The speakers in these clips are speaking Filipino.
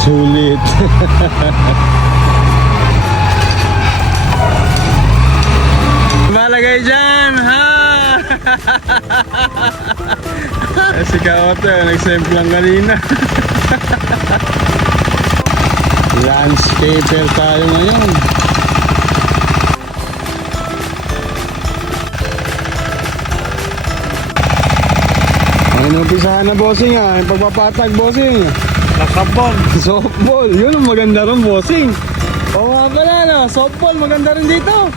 Sulit. Malagay dyan, ha? Si Kaote, nag-semplang kanina. Landscaper tayo ngayon. Ang inumpisahan na bossing yung pagpapatag bossing. Nakabon. Softball, yun ang maganda rin bossing. Oo nga pala no, softball maganda rin dito.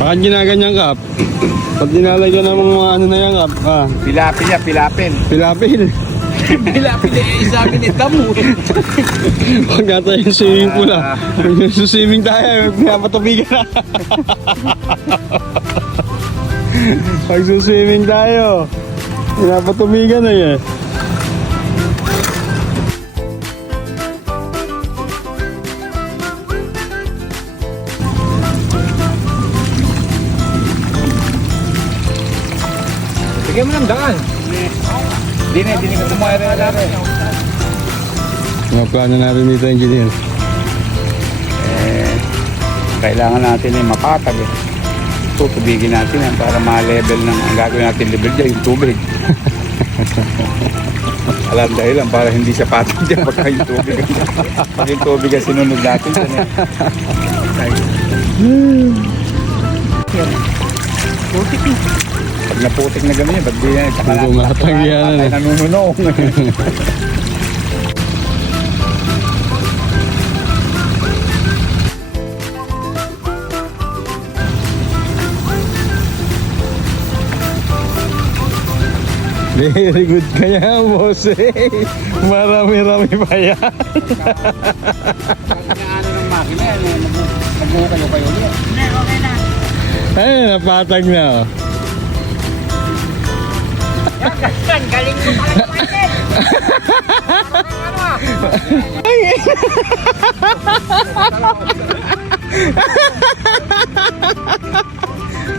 Bakit ginaganyan kap? Pag dinalay ka ng mga ano na yan kap? Pilapil ya, pilapil. Pilapil. Pilapil eh, sabi ni Tamu. Pag nata yung swimming pool swimming tayo, pinapatubigan na. Pag swimming tayo, pinapatubigan na yan. Bigyan mo ng daan. Hindi ka kumaya rin natin. Mga plano natin dito, engineer. Kailangan natin mapatag eh. Tutubigin natin yan para ma-level ng ang gagawin natin level dyan, yung tubig. Alam dahil lang para hindi siya patag dyan pagka yung tubig. Pag yung tubig ang sinunod natin dyan eh. Putik eh. Pag naputik na gano'n yan, ba't di yan? Bumatag yan. Patay nanununong. Very good kaya, boss eh. Marami-rami pa yan. Ano ng makina yan, magbuka nyo kayo niya. Hindi, okay na. Ay, napatag na. Oh. Yan, galing mo pala Michael.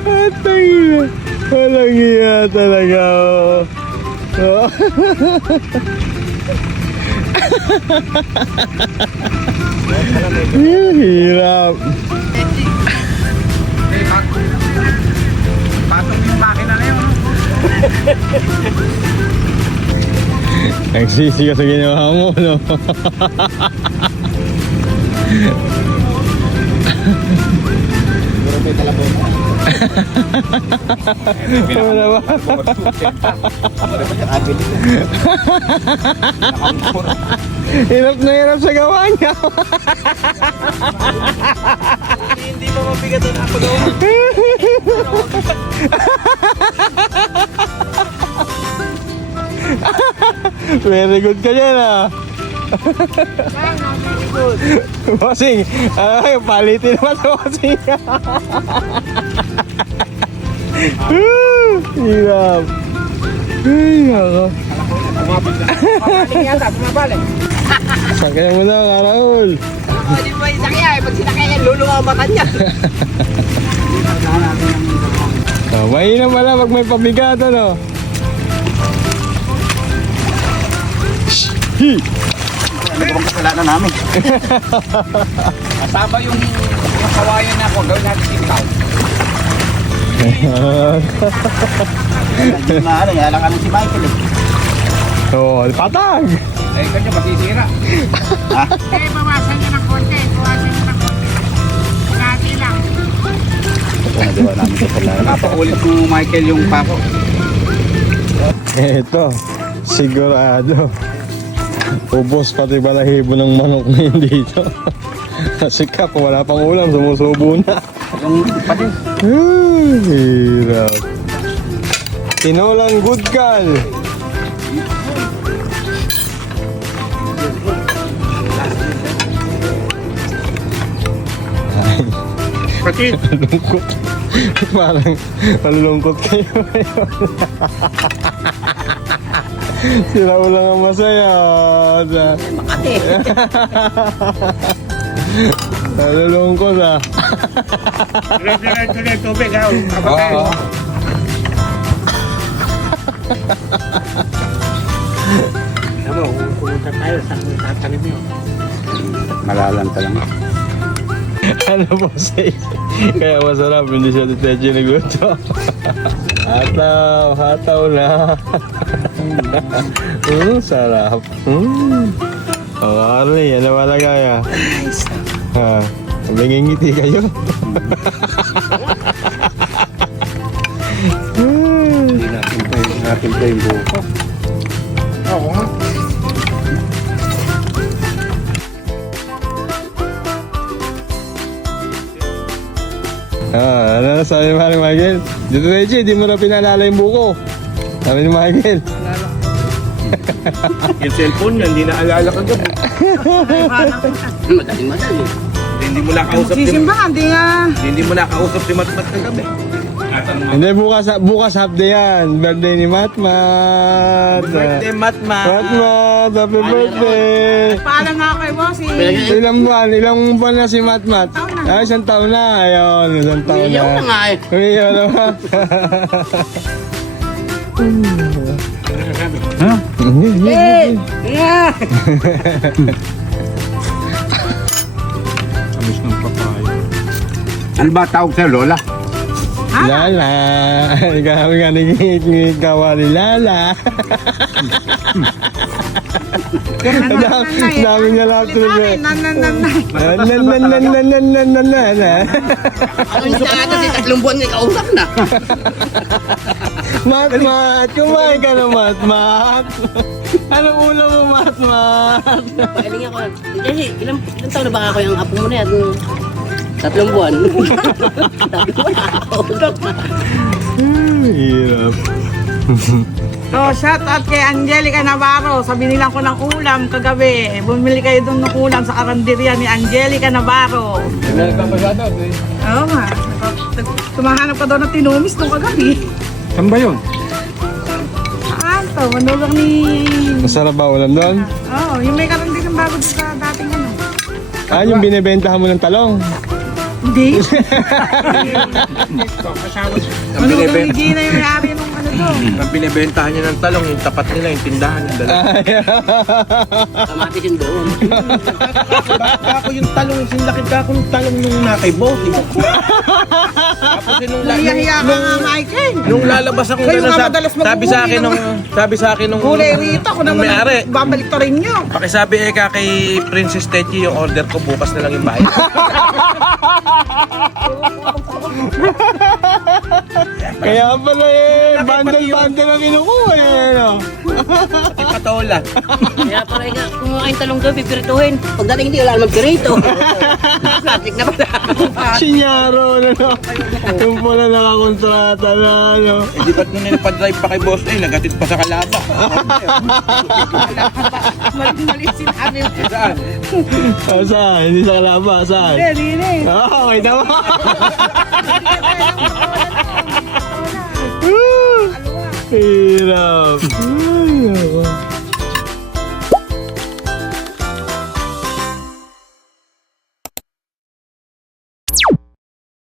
Atay na. Walang iya talaga. Oh. Hirap. Patong yung makina na yun. Nagsisi ka sa ginawa mo, no? Siguro may talabon. Wala ba? Hirap na hirap sa gawa niya. Hindi pa mabigat ang apagawa. Very good ka dyan, ah. Bossing, palitin naman sa bossing. Hirap. Ay, ako. Bumabalik yata, bumabalik. Sakay mo na, Raul. Hindi mo isakya eh. Pag sinakya yan, lulunga ang mata niya. Mahina pala pag may pabigat, ano? Ano bang kasalanan namin? Kasama yung kawayan na ako, gawin natin ikaw. Hindi na ano, alang si Michael eh. Oo, patag! Eh, kanya masisira. Ha? Eh, bawasan niya ng konti. Bawasan niya ng konti. Lagi lang. Nagawa namin sa pala. Napaulit mo Michael yung pako. Eto, sigurado. Ubos pati balahibo ng manok ngayon dito. Kasi kap, wala pang ulam, sumusubo na. Yung pati. Hirap. Tinolang good gal. Pati. Lungkot. Parang malulungkot kayo ngayon. Sila ulang ang masaya. Makati. Malulungkot ah. Tuloy, tubig ha. Oo. Ano, pumunta tayo sa tatanim yun. Malalanta lang. Ano po say? Kaya masarap, hindi siya titeche nagluto. Hataw na. Sarap. Oh, Arlie, ano wala kaya? Ha, ngingiti kayo. Hindi natin pa yung buko. Oo nga. Ano na sabi ni Maring Michael? Dito Reggie, di mo na pinalala yung buko. Sabi ni Michael. Yung cellphone niya, hindi na alala kagabi. Madaling. Hindi mo nakausap si Sisimbahan, di nga. Hindi mo nakausap si Matmat kagabi. Hindi, bukas half day yan. Birthday ni Matmat. Birthday, Matmat. Matmat, happy birthday. Paalam nga kay bossy. Ilang buwan na si Matmat? Ay, isang taon na. Ayun, isang taon na. Umiyaw na nga eh. Umiyaw na nga. Amis ng papaya. Ano ba tawag sa'yo, Lola? Lala. Kami nga nagkikawa ni Lala. Dami nga lahat tuloy. Ako yung sa atas, 3 buwan nga kausap na. Matmat, kumain ka na Matmat. Anong ulo mo Matmat? Pagaling ako. Kasi ilang taon na ba ako yung apo mo na yan? 3 buwan. Kausap na. Hirap. So, shout out kay Angelica Navarro. Sabi nilang ko ng ulam kagabi. Bumili kayo doon ng ulam sa karanderya ni Angelica Navarro. Oo nga. Tumahanap ka doon ng tinumis nung kagabi. Saan ba yun? Saan to? Manugang ni... Masarap ba ulam doon? Oo, yung may karanderya ng bago sa dating ano. Yung binibentahan mo ng talong. Hindi. Ang Manugang ni Gina yung may-ari nung ano doon. Ang binibentahan niya ng talong, yung tapat nila, yung tindahan, yung dalawa. Kamatis yung doon. Ako yung talong, sinlakit ka akong talong nung nakay boss. Tapos nung Hiya-hiya ka nga, Michael. nung lalabas ako Kayo ganun, nga madalas sabi sa akin nung Kulay rito, ako nung naman may-ari. babalik to rin nyo. Pakisabi kay Princess Techi yung order ko bukas na lang yung bayad. Kaya pala bundle ang kinukuha ano? Patola. Kaya pala nga, kung mga talong doon, pipirituhin. Pagdating hindi, wala naman pirito. Plastic na pala. Sinyaro no? Yung pala nakakontrata na ano. Di ba't nung nilipadrive pa kay boss nagatid pa sa Kalaba. Mali sinabi mo. Saan? Saan? Hindi sa Kalaba, saan? Hindi. Okay naman. Hirap.